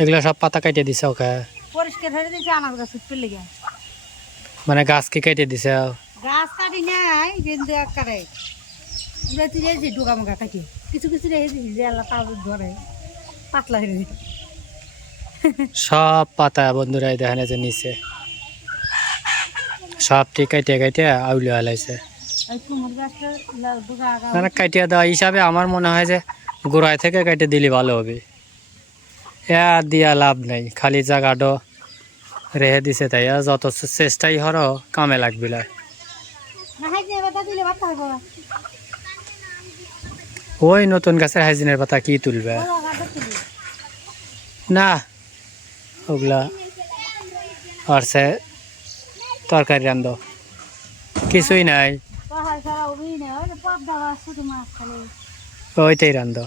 এগুলা সব পাতা কেটে দিছে ওকে পরিষ্কার হয়ে দিয়েছে আনাজ গাছ উঠতে লেগে মানে গাছ কি কেটে দিছে গাছ কাটি নাই কিন্তু একারে তুই রেখেছি ঢোকা মোকা কাটি কিছু কিছু রেখেছি যে আল্লাহ তাও ধরে পাতলা হয়ে দিই সব পাতা বন্ধুরা দেখেন যে নিচে সব ঠিক কেটে কেটে আউলে আলাইছে কুমড় গাছটা ঢোকা মানে কাটিয়ে দেওয়া হিসাবে আমার মনে হয় যে গোড়ায় থেকে কেটে দিলে ভালো হবে দিয়া লাভ নেই খালি জায়গাটা রেখে দিছে তাই যত চেষ্টাই হরো কামে লাগবে ওই নতুন গাছের হাইজিনের পাতা কি তুলবে না ওগুলা আর সে তরকারি রান্ধ কিছুই নাই ওইটাই রান্ধ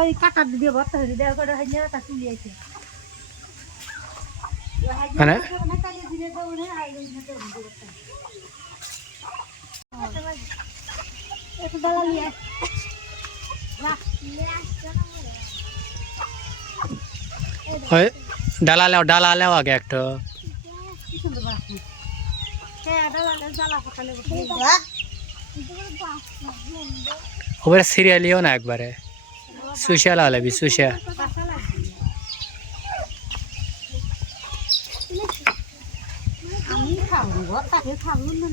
ওই কাটার দিয়ে ভর্তা হয়েছে দেওয়া করে তুলিয়েছে মানে ওই ডালা লেও আগে একটা ওপরে সিরিয়ালিও না একবারে সুশিয়া লাগাবি সুশিয়া আমি খাবো তাকে খাবো না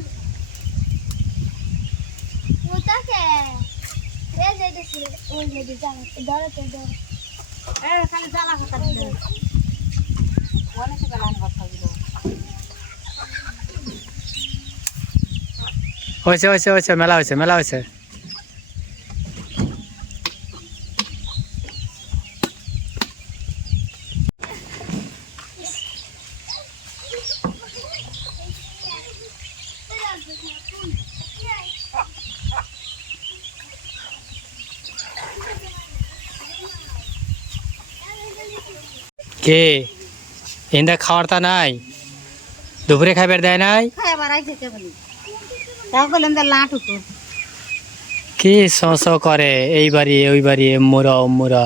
খালি জ্বালা কথা অনেক বেলা হয়েছে মেলা হয়েছে কে এন্দা খাওয়ারটা নাই দুপুরে খাইবার দেয় নাই কি স করে এই বাড়ি ওই বাড়ি মোরা মোরা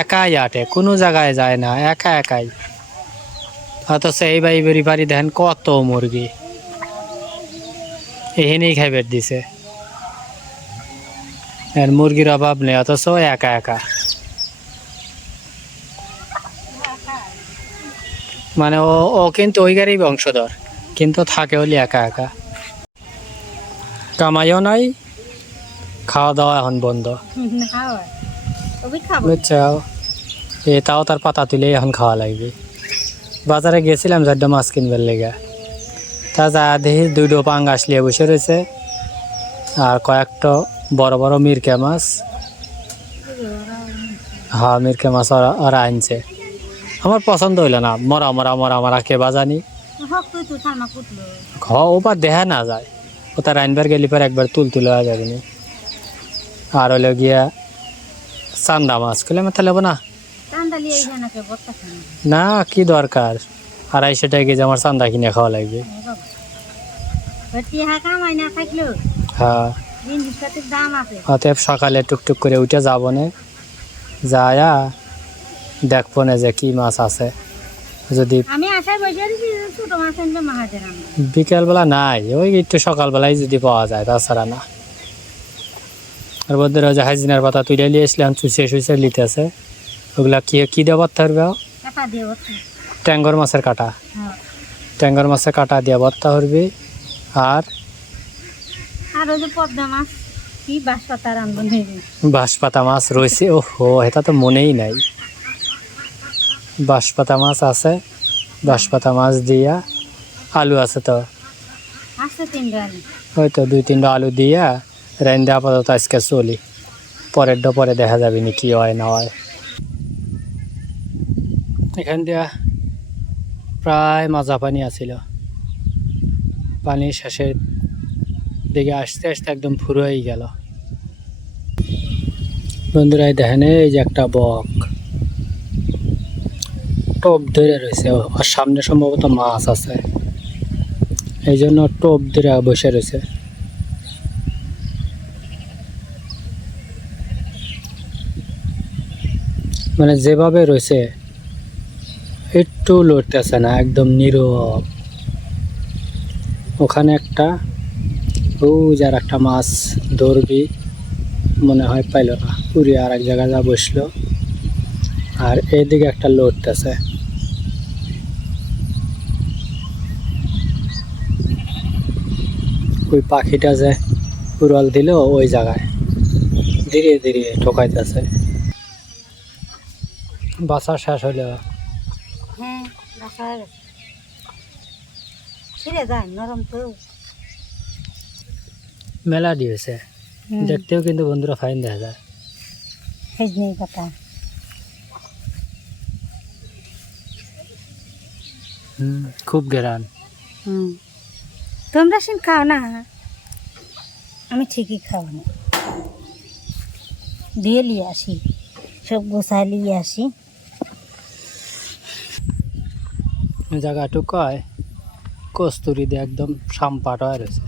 একাই আটে কোনো জায়গায় যায় না একাই অথচ এই বাড়ি দেখেন কত মুরগি এখানেই খাইবার দিছে আর মুরগির অভাব নেই অথচ একা মানে ও কিন্তু ওই গাড়ি বংশধর কিন্তু থাকে হলি একা কামাইও নাই খাওয়া দাওয়া এখন বন্ধ বুঝছাও এটাও তার পাতা তুলে এখন খাওয়া লাগবে বাজারে গেছিলাম যার মাছ কিনবার লেগে তা যা দেখি দুটো পাঙ্গাস নিয়ে বসে রয়েছে আর কয়েকটা বড় বড় মিরকা মাছ হ্যাঁ মিরকা মাছ ওরা আনছে আমার পছন্দ হইল না মরা কে বাজানি ওবার দেখা না যায় ও তার আইনবার গেলি পর একবার তুলে যাবে নি আর হইলে গিয়া চান্দা মাছ খেলে আমার তাহলে না না কি দরকার 250 টাকা কেজি আমার চান্দা কিনে খাওয়া লাগবে হ্যাঁ অতএব সকালে টুকটুক করে উঠে যাবো না যায়া দেখবো না যে কি মাছ আছে যদি বিকেলবেলা নাই ওই একটু সকালবেলায় যদি পাওয়া যায় তাছাড়া না আর বন্ধুর যে হাইজিনার পাতা তুলে নিয়ে এসলাম চুষে নিতে আছে ওগুলা কি দিয়ে ভর্তা হবে ট্যাঙ্গর মাছের কাটা দিয়ে ভর্তা করবি আর বাঁশপাতা মাছ রয়েছে ওহো এটা তো মনেই নাই বাঁশপাতা মাছ আছে বাঁশপাতা মাছ দিয়া আলু আছে তো হয়তো 2-3টা আলু দিয়া রাইন্দা আপাতত আজকে চলি পরে দেখা যাবে নি কি হয় না হয় এখান দিয়া প্রায় মাজা পানি আছিল পানি শেষের দিকে আস্তে একদম ফুরোই গেল বন্ধুরা দেখেন এই যে একটা বক টোপ ধরে রয়েছে আর সামনে সম্ভবত মাছ আছে এই জন্য টোপ ধরে বসে রয়েছে মানে যেভাবে রয়েছে একটু লড়তেছে না, একদম নীরব। ওখানে একটা যার একটা মাছ ধরবি মনে হয় পাইল না, উড়ে আর এক জায়গায় যা বসলো। আর এইদিকে একটা লড়তেছে। ওই পাখিটা যে উড়াল দিল ওই জায়গায় ধীরে ধীরে ঠকাইতেছে। বাসা শেষ হইল। হ্যাঁ রাখা হয়ে গেছে, ছিঁড়ে যায় নরম তো। মেলা দিয়েছে, দেখতেও কিন্তু বন্ধুরা ফাইন দেখা যায়। হেজনি পাতা খুব গেরান। তোমরা সিন খাও না, আমি ঠিকই খাও না, দিয়ে নিয়ে আসি, সব গোছায় নিয়ে আসি। জায়গাটুকু কয় কস্তুরি দিয়ে একদম সাম্পাট হয়ে রয়েছে।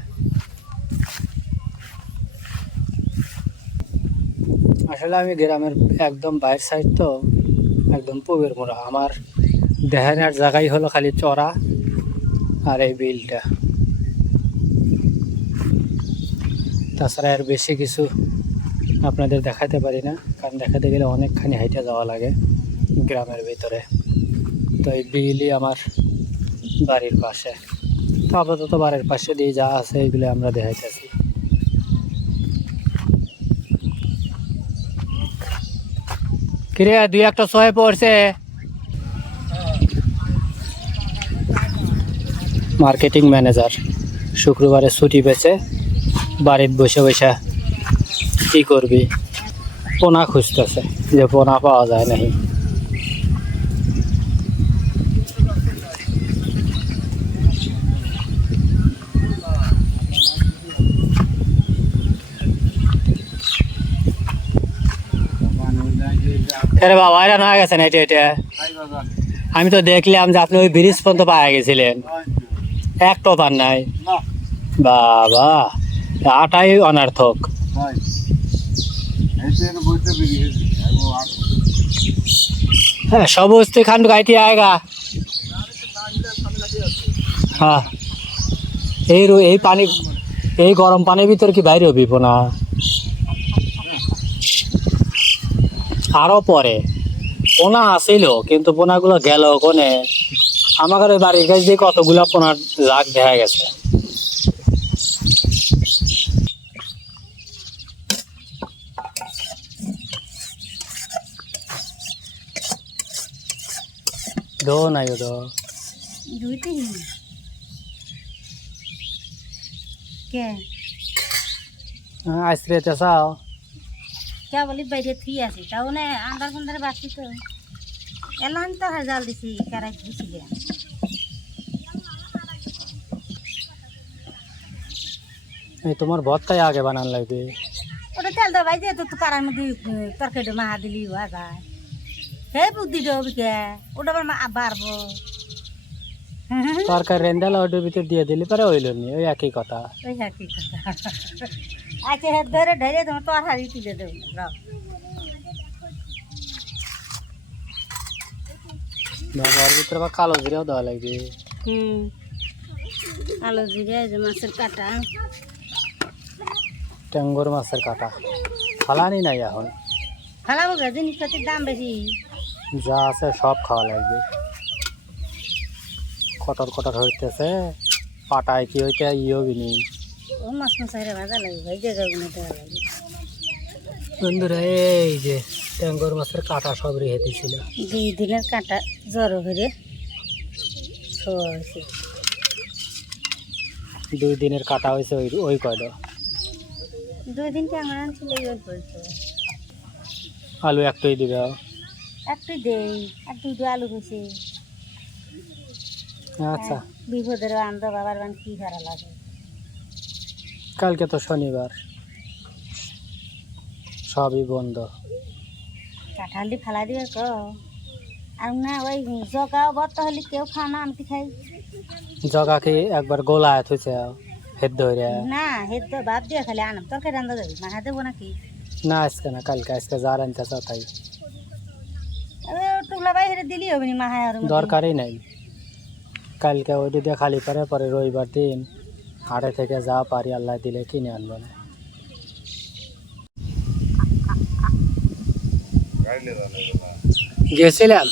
আসলে আমি গ্রামের একদম বাইরের সাইড তো, একদম পূবের মোড়া। আমার দেখানোর জায়গাই হলো খালি চড়া আর এই বিলটা। তাছাড়া আর বেশি কিছু আপনাদের দেখাতে পারি না, কারণ দেখাতে গেলে অনেকখানি হাইটে যাওয়া লাগে গ্রামের ভিতরে। তো এই বিলই আমার বাড়ির পাশে। তো আপাতত বাড়ির পাশে দিয়ে যা আছে এগুলো আমরা দেখাইতেছি। কিরে দুই একটা ছয় পড়ছে। মার্কেটিং ম্যানেজার শুক্রবারে ছুটি পেয়েছে, বাড়িতে বসে বসে কি করবি, পোনা খুঁজতেছে যে পোনা পাওয়া যায় নাকি। আরে বাবা এরা না গেছেন এটা এটা, আমি তো দেখলাম যে আপনি ওই ব্রিজ পর্যন্ত পাওয়া গেছিলেন, একটা পান নাই। বাবা আটাই অনার্থক। হ্যাঁ সবুজ তুই খান গাইটি আয়েগা। হ্যাঁ এই পানি, এই গরম পানির ভিতর কি বাইরে হবি পোনা? আরো পরে পোনা আসিল কিন্তু পোনাগুলো গেল কোনে। আমাদের ওই বাড়ির কাছে দিয়ে কতগুলা পোনার জাগ দেখা গেছে। দো নাই দো দুইটি কে আইসরে চাও কে বলি বাইরে থুই আছে, তাও না আন্দার ফান্দারে বাসি তো এলান তো হাজাল দিছি কারাই দিছিলে। এই তোমার ভর্তাই আগে বানান লাগবে। ওটা তেল দাও ভাই, যে তো কারার মধ্যে তরকারি মাহা দিলি হওয়া যায়। হে বুদ্ধি দেবো কে ওটা আবার মা বাড়বো। তরকারি রেন্দাল ওটার ভিতর দিয়ে দিলি পরে হইল নি, ওই একই কথা। ওই একই কথা। আচ্ছা হেad ধরে ধরে তোমার তরকারি তুলে দেবো রাও। ওর ভিতরে আবার কালো জিরাও দেওয়া লাগবে। আলু জিরে যে মাছের কাটা, ট্যাঙ্গর মাছের কাটা ফালানি নাই এখন, ফালাবো গে জিনিসপাতির দাম বেশি। যা আছে সব খাওয়া লাগবে। কটর কটর হইতেছে পাটায় কি হইতে হবিনি। ও মাছ মশাইরে ভাজা লাগবে ভাই, যে যাবো না দেওয়া লাগবে। বন্ধুরা এই যে ট্যাঙ্গর মাছের কাটা সব রেখে দিয়েছিল। 2 দিনের কাটা জড়ো করে খাওয়াইছি। 2 দিনের কাটা হয়েছে ওই কয়টা। 2 দিন ট্যাংরা আনছিল ওই বলতো। আলু একটাই দিবে। একটু দেই আর 2 আলু হয়েছে। আচ্ছা বিপদের আন্দা বাবার বান কি খারাপ লাগে। কালকে তো শনিবার, সবই বন্ধ। কাঁঠালি ফালাই দিয়ে ক আর না ওই জগাও বত হলে কেউ খাও না, আমি খাই জগাকে একবার গোলায় থুইছে হেদ ধরে। না হেদ তো ভাব দিয়ে খালি আনাম তরকারি রান্না যাবে মাখা দেবো নাকি। না আজকে না কালকে, আজকে যার আনতে চাও তাই। টুকলা বাইরে দিলি হবে না মাহায় আর দরকারই নাই। কালকে ওইটা দিয়ে খালি করে পরে রবিবার দিন হাটে থেকে যা পারি আল্লাহ দিলে কিনে আনবো না। গেছিলাম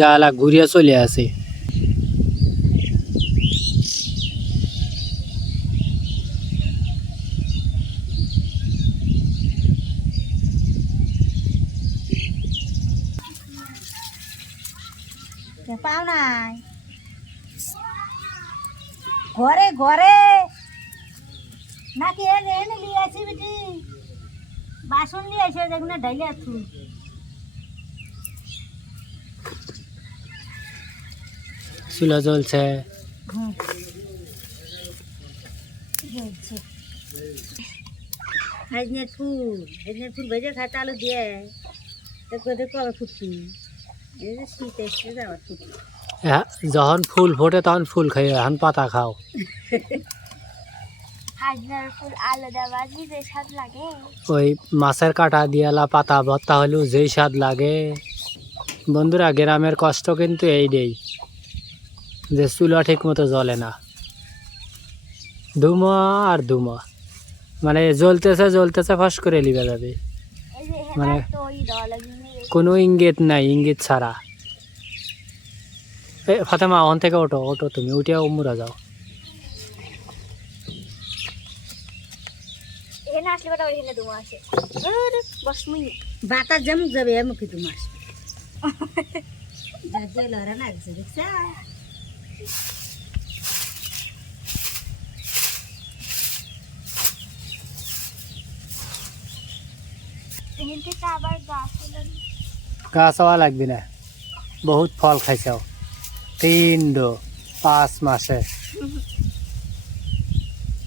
যালা ঘুরিয়ে চলে আসি। পাও নাই ঘরে ঘরে নাকি এনে এনে নিয়ে আসি বেটি বাসন নিয়ে আসে দেখুন ডাইলে আছু চুলা জ্বলছে। হাজনের ফুল ভেজে খাতে আলু দিয়ে দেখো দেখো আবার ফুটছি এই যে শীত এসছে আবার ফুটছি হ্যাঁ, যখন ফুল ফোটে তখন ফুল খাই, এখন পাতা খাও। হাজনার ফুল আলাদা বাজি যে স্বাদ লাগে। ওই মাছের কাঁটা দিয়ালা পাতা ভর্তা হলেও যেই স্বাদ লাগে। বন্ধুরা, গ্রামের কষ্ট কিন্তু এই নেই যে চুলা ঠিক মতো জ্বলে না, ধুমা আর ধুমা, মানে জ্বলতেছে জ্বলতেছে ফাঁস করে লিবে যাবে, এই যে মানে তো ওই দল কোনো ইঙ্গিত নাই, ইঙ্গিত ছাড়া। এ ফাতেমা, ওখান থেকে ওঠো ওঠো, তুমি উঠে উমরা যাও। এখানে আসলে বেটা ওইখানে দুমা আছে বসমুই বাতাস যেমন যাবে এমন কি তুমি আসবে যাতে লড়া না গেছে দেখছা এখান থেকে আবার গাছ হলো গাছ হওয়া লাগবে না, বহুত ফল খাইছাও 3-5 মাসে,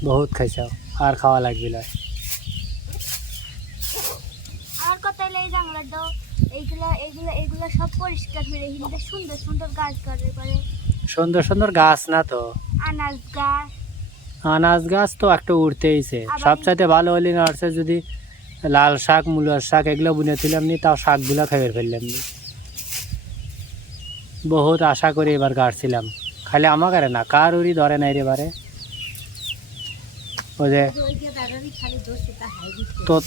বহুত খাইছাও, আর খাওয়া লাগবে না। আর কথা হলো এই জাংলা দাও এইগুলা এইগুলা এইগুলা সব পরিষ্কার করে এখানে সুন্দর সুন্দর গাছ করে করে সুন্দর সুন্দর গাছ না তো, আনাজ গাছ আনাজ গাছ তো একটা উঠতেইছে। সবচাইতে ভালো হলি না হচ্ছে যদি লাল শাক, মূলার শাক এগুলো বুনে তুলাম নি, তাও শাকগুলো খাইয়ে ফেললাম নি। বহুত আশা করে এবার গাড়ছিলাম, খালি আমাকে না কার উড়ি ধরে নাই রে বারে। ওই যে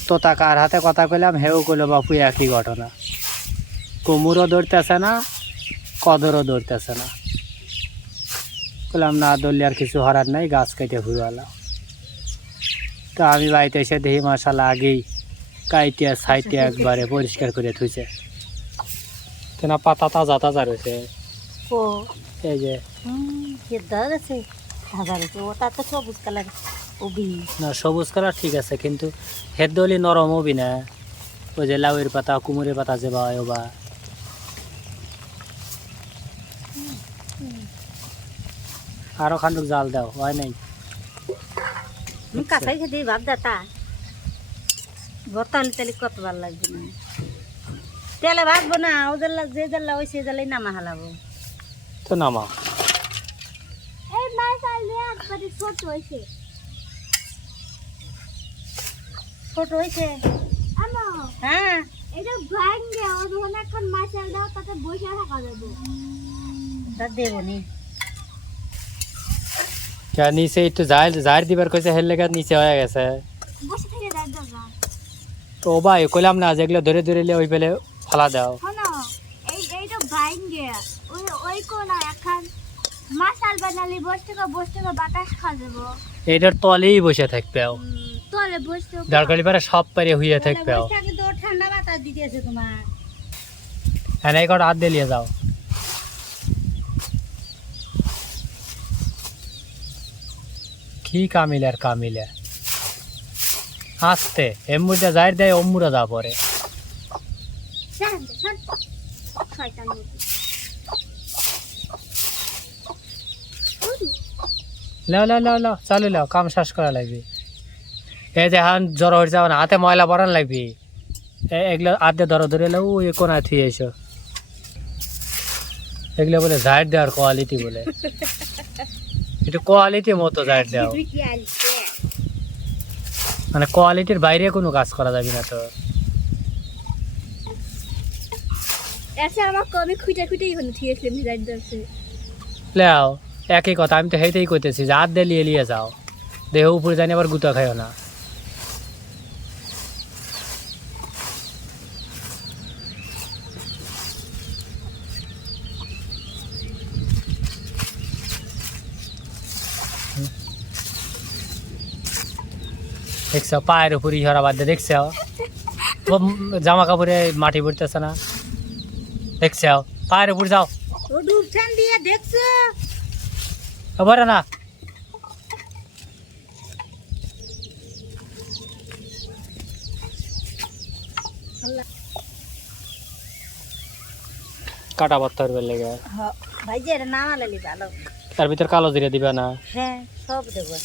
তোতা কার হাতে কথা কইলাম, হেও কইলো বাপু একই ঘটনা, কুমুরও ধরতেছে না, কদরও ধরতেছে না। বললাম না ধরলে আর কিছু হরার নাই, গাছ কেটে ফুরওয়ালাম। তো আমি বাড়িতে এসে দেখি মাশাআল্লাহ আগেই কাইটিয়া সাইটিয়া একবারে পরিষ্কার করে থুইছে, কেন পাতা তাজা তাজা রয়েছে। ও এই যে দাদা আছে সাদা আছে, ওটা তো সবুজ কালার ওবি না, সবুজ কালার ঠিক আছে, কিন্তু হেদ দলি নরম হবি না। ওই যে লাউয়ের পাতা, কুমুরের পাতা যে বা বা আরো খান্ডুক জাল দাও, হয় নাই কাঁচাই খেতে ভাব দাতা ভর্তা হলে তাহলে কত ভালো লাগবে না, তেলে ভাজবো না, ওদের যে জ্বালা ওই সে জ্বালাই নামা হালাবো। তো নামা এই মাছ আইলে একবারে ছোট হয়েছে ছোট হয়েছে আমা হ্যাঁ, এটা ভাঙ্গে ওখানে এখন মাছের দাও তাতে বসে থাকা যাবে তা দেবো নি কে নিচে একটু জার দিবার কইছে, হেল লেগে নিচে হয়ে গেছে। বসে থেকে যাই দাদা তো ভাই কইলাম না যেগুলো ধরে ধরে ওই পেলে ফালা দাও। শোনো এইটা ভাঙ্গে ওই ওই কোনা এখন মাছাল বানালি বসে থেকে বাতাস খা যাবো এইটার তলেই বসে থাকবে, তোলে বসতে দরকারি পারে সব পারে হইয়া থাকবে। কিন্তু ঠান্ডা বাতাস দিতেছে তোমার, হ্যাঁ এই কটা হাত দিয়ে যাও। কি কামিলে আর কামিলে আসতে এমুরটা যাই দেয়, অম্মুরা যা পরে। শয়তান লাও লাও লাও লাও চালু লাও, কাম শেষ করা লাগবে। এই যে হান জ্বর হয়ে যাও না, হাতে ময়লা পরান লাগবে, এগুলো আধে ধরো ধরে লাও, ওই কোনায় থুয়ে এসো। এগুলো বলে জাইড দেওয়ার কোয়ালিটি বলে, একটু কোয়ালিটি মতো জাইড দাও, মানে কোয়ালিটির বাইরে কোনো কাজ করা যাবে না। তো এসে আমার কমে খুঁটে খুঁটেই হলো থিয়েছিলাম ডিজাইন দিচ্ছে লেও একই কথা আমি তো হেইতেই কইতেছি যে হাত দিয়ে লিয়ে যাও দেহ উপরে জানি আবার গুতা খাইও না দেখছ পায়ের উপর ইহরা বাদ দিয়ে দেখছ জামা কাপড়ে মাটি পড়তেছে না দেখছ পায়ের উপর যাও ও ডুবছান দিয়ে দেখছো খবর না কাটা পাথর বের লেগে ভাই যে এটা নামালালি ভালো তার ভিতর কালো জিরে দিবে না হ্যাঁ সব দেবো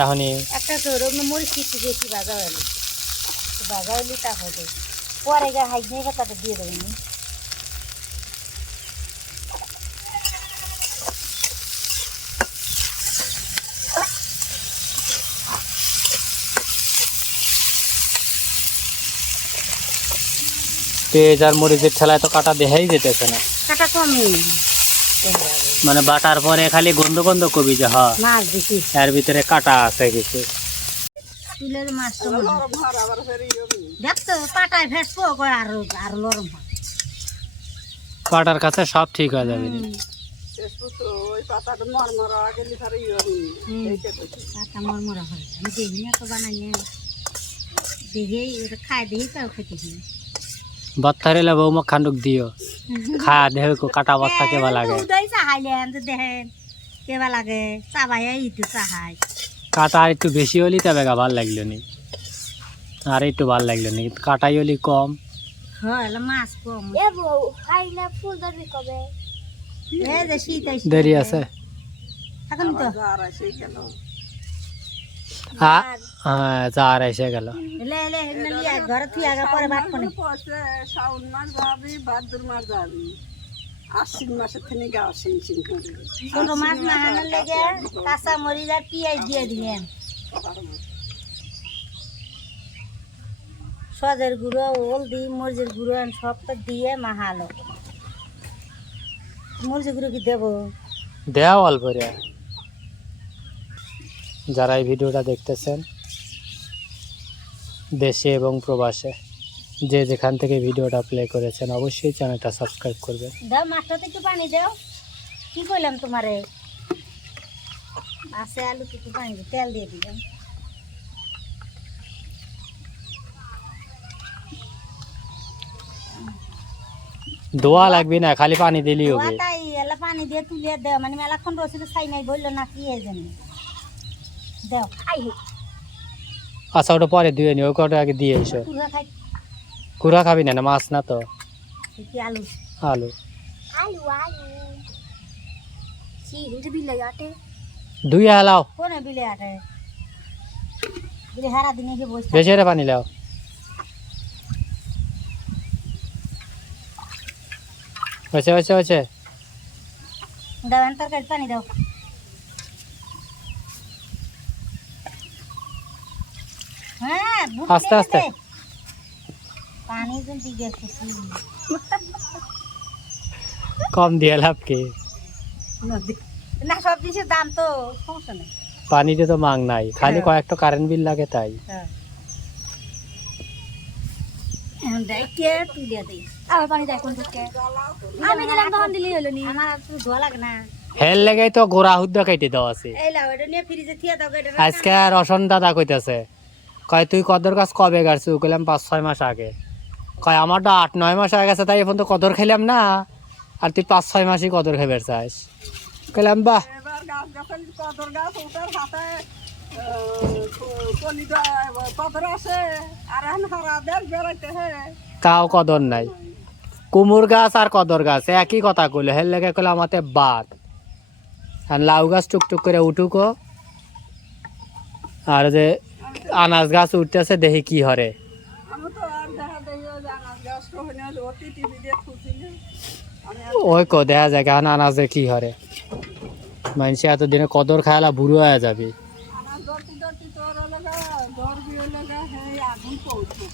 এখনই একটা তো রোগ মরিচ কিছু বেশি ভাজা হলো ভাজা হলি তা হবে পরে গা হাই নিয়ে তাতে দিয়ে দেবেন পেঁয়াজ আর মরিচের ঠেলায় তো কাটা দেখাই যেতেছে না কাটা কমই মানে বাটার পরে খালি গন্ধ গন্ধ কবি যে হ্যাঁ মাছ দিছি এর ভিতরে কাটা আছে কিছু চুলের মাছ তো দেখতো পাটায় ভেসবো আরো আরো নরম হয় পাটার কাছে সব ঠিক হয়ে যাবে পাতা মরমরা হয় আমি দেখি না তো বানাই দেখেই ওটা খাই দেখি তাও খেতে বত্তারে লে বৌমা খান্ডুক দিও খা দেহ কাটা বস্তা কেবা লাগে উদয় চাহাইলেন দেখেন কেবা লাগে চাবাই ইটু চাহাই কাটা আর একটু বেশি হলি তবে ভাল লাগলো নি আর একটু ভাল লাগলো নি কাটাই হলি কম হয় মাছ কম এ বউ খাইলে ফুল ধরবি কবে এই যে শীত দেরি আছে এখন তো হ্যাঁ চার এসে গেল লে লে লিয়া ঘরে তুই আগে পরে ভাত কোনে শ্রাবণ মাস ভাবি ভাদ্র মাস যাবি আশ্বিন মাসের থেকে গা সিং সিং করে ছোট মাছ না আনার লেগে কাঁচা মরিচ আর পেঁয়াজ দিয়ে দিলেন সজের গুঁড়ো হলদি মরিচের গুঁড়ো সব তো দিয়ে মাহালো মরিচের গুঁড়ো কি দেবো দেওয়া অল্প রে যারা এই ভিডিওটা দেখতেছেন দেশে এবং প্রবাসে যে যেখান থেকে ভিডিওটা প্লে করেছেন অবশ্যই চ্যানেলটা সাবস্ক্রাইব করবেন দাও মাছটাতে একটু পানি দাও কি কইলাম তোমারে আছে আলু একটু পানি দিয়ে তেল দিয়ে দিলাম দোয়া লাগবে না খালি পানি দিলেই হবে তাই এলা পানি দিয়ে তুলিয়ে দাও মানে মেলাক্ষণ রসিদ ছাই নাই বললো না কি এই জন্য দাও আই আচ্ছা ওটা পরে দিয়ে নি ওই কটা আগে দিয়ে এসো তুলা খাই কুড়া খাবি না মাছ না তো কি আলু আলু আলু আলু সি হিন্দি বিল লাগাতে দুই হালাও কোনে বিলে আটে বিলে হারা দিনে কি বসে বেশি রে পানি লাও হয়েছে হয়েছে হয়েছে দাও এন তরকারি পানি দাও হ্যাঁ আস্তে আস্তে পানি যেন দিকে কম দিয়ে লাভ কি না সব জিনিসের দাম তো সমস্যা নেই পানিতে তো মাং নাই খালি হ্যাঁ। কয়েকটা কারেন্ট বিল লাগে তাই হ্যাঁ দেখে তুলিয়ে দিই আবার পানি দেয় কোন থেকে আমি দিলাম তখন দিলেই হলো নি আমার আর তো ধোয়া লাগে না হেল লেগে তো গোড়া হুদ্দা কেটে দেওয়া আছে এই লাও এটা নিয়ে ফ্রিজে থিয়া দাও এটা আজকে রসন দাদা কইতেছে কয় তুই কদর গাছ কবে গাছছি কইলাম 5-6 মাস আগে কয় আমারটা 8-9 মাস হয়ে গেছে তাই এখন তো কদর খেলাম না আর তুই 5-6 মাসই কদর খেবে চাস কইলাম বাহ এবার গাছ যখন কদর গাছ ওটার হাতে কলিটা কদর আছে আর এখন হারা দেশ বেড়াইতে হে তাও কদর নাই কুমুর গাছ আর কদর গাছ একই কথা কইলো হেল লেগে কইলো আমাতে বাদ আর লাউ গাছ টুকটুক করে উঠুকো আর যে আনাজ গাছ উঠতেছে দেখি কি হরে আমি তো আর দেখা দেখি ওই আনাজ গাছ রোহিণী অতি টিভি দিয়ে খুঁজছিলি ওই কো দেখা যায় কেন আনাজে কি হরে মানুষে এতদিনে কদর খায়ালা বুড়ো হয়ে যাবে আনাজ ধরতে ধরতে তোর লাগা ধরবি লাগা হে আগুন পৌঁছছে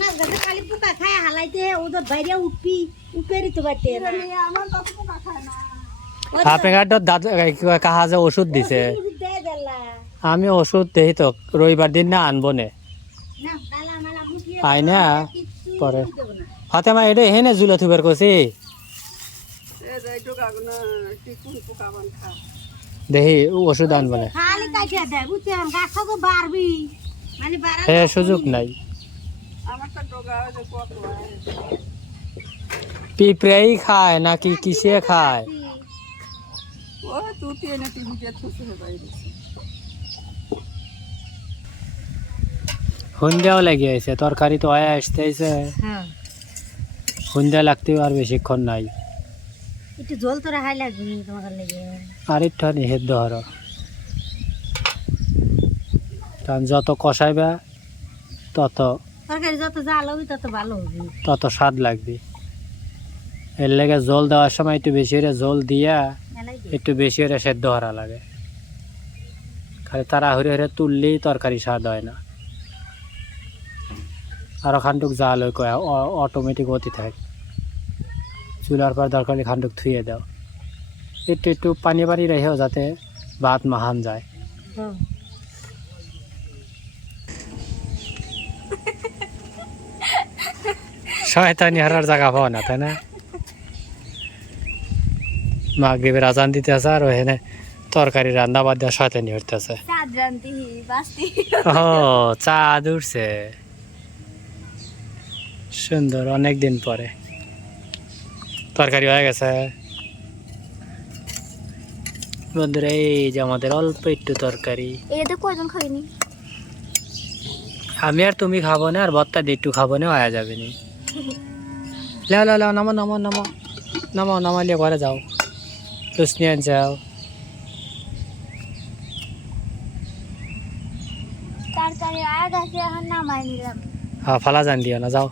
না মাছ গাছে খালি পোকা খায় হালাইতে ওদের বাইরে উঠবি উপেরই তো বাড়তে না আমার কত পোকা খায় না আপনার দাদু কাহা যে ওষুধ দিছে দেয় দেলা আমি ওষুধ দেই তো রবিবার দিন না আনবো নে না দালা মালা মুঠিয়ে আই না কিচ্ছু পরে দেব না ফাতেমা এটা হেনে জুলে থুবার কছি এ যাই ঢোকাগুলো কি কোন পোকা মান খা দেখি ওষুধ আনবো না খালি কাটিয়া দেয় বুঝছেন গাছ তো বাড়বি মানে বাড়া হে সুযোগ নাই আমার তো ঢোকা যে কত হয় পিঁপড়েই খায় নাকি কিসে খায় ও তুই এনে টিভিতে থুসে বাইরে সন্ধ্যাও লেগে আছে তরকারি তো আয়া আসতেছে হ্যাঁ সন্ধ্যা লাগতেও আর বেশিক্ষণ নাই একটু জল তো রাখাই লাগবে তোমার লেগে আর একটু নিষেধ ধর কারণ যত কষাইবা তত তরকারি যত জাল হবে তত ভালো হবে তত স্বাদ লাগবে এর লেগে জল দেওয়ার সময় একটু বেশি করে জল দিয়া মেলাই দে একটু বেশি করে সেদ্ধ করা লাগে খালি তারা হরে হরে তুললেই তরকারি স্বাদ হয় না আরো খান্ডুক জাল হয় কয় অটোমেটিক অতি থাকে চুলার পর দরকারি খান্ডুক থুয়ে দাও একটু একটু পানি পানি রেখেও যাতে ভাত মাহান যায় হ্যাঁ শয়তানি হারার জায়গা পাও না তাই না মাগরিবের আজান দিতে আছে আর ওখানে তরকারি রান্না বাদ দেওয়া শয়তানি হইতেছে চাঁদ রান্তি বাস্তি ও চাঁদ উঠছে সুন্দর অনেক দিন পরে তরকারি হয়ে গেছে বন্ধুরা এই যে আমাদের অল্প একটু তরকারি এটা কয়জন খাইনি আমি আর তুমি খাবো না আর ভর্তা দিয়ে একটু খাবো না হয়ে যাবে নি লাও লাও লাও নামো নামো নামো নামো নামালিয়ে ঘরে যাও লুচনি আন যাও তরকারি আয়া গেছে এখন নামাই নিলাম হ্যাঁ ফালা জান দিও না যাও